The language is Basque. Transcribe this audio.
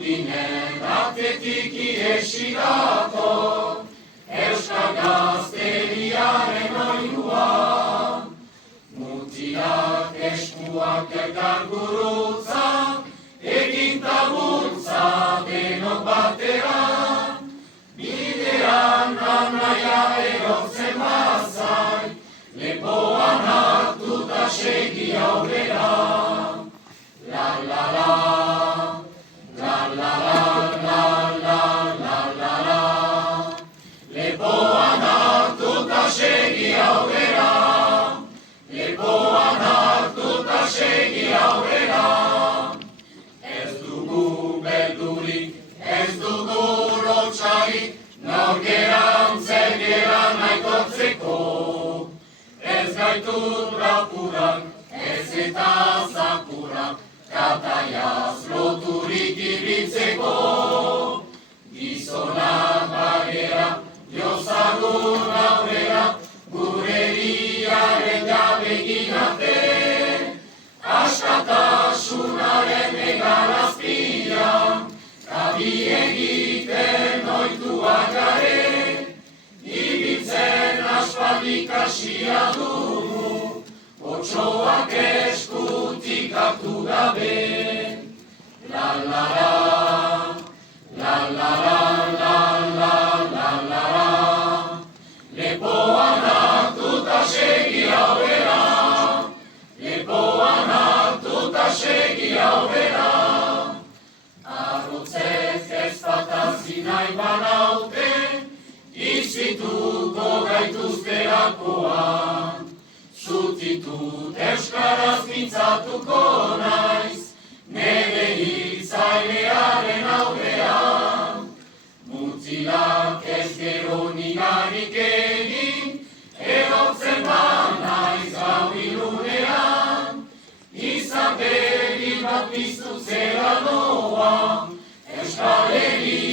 urdinen atletik iesirako, Euskal Gazteriaren oinua. Mutilak eskuak elkar gurutza, egin tabultza denok batera, bidean anaia erortzen bazai, lepoan hartuta segi aurrera. La la la, la la la la la la la, lepoan hartuta segi aurrera, lepoan hartuta segi aurrera. Ez dugu beldurik, ez dugu lotxarik, norgeran zergeran aitortzeko. Ez gaitut rapurak, ez eta zakurak, kataiaz loturik ibiltzeko. Gizonak bagera, jozagun aurrera, gure herriaren jabegin arte. Askatasunaren egalazpian, kabi egiten oituak gare, ibiltzen aspaldik hasia dugu, otsoak eskutik hartu gabe. La la la, la la la la la la la la, lepoan hartuta segi aurrera, lepoan hartuta segi aurrera. Arrotzez ez fatazi nahi banaute, izituko gaituzterakoan. Zutitut euskaraz mintzatuko naiz, nire hiltzailearen aurrean. Mutilak ez gero nigarik egin, erortzen banaiz gau ilunean. Izabeli bat piztu zera doa, Euskal Herria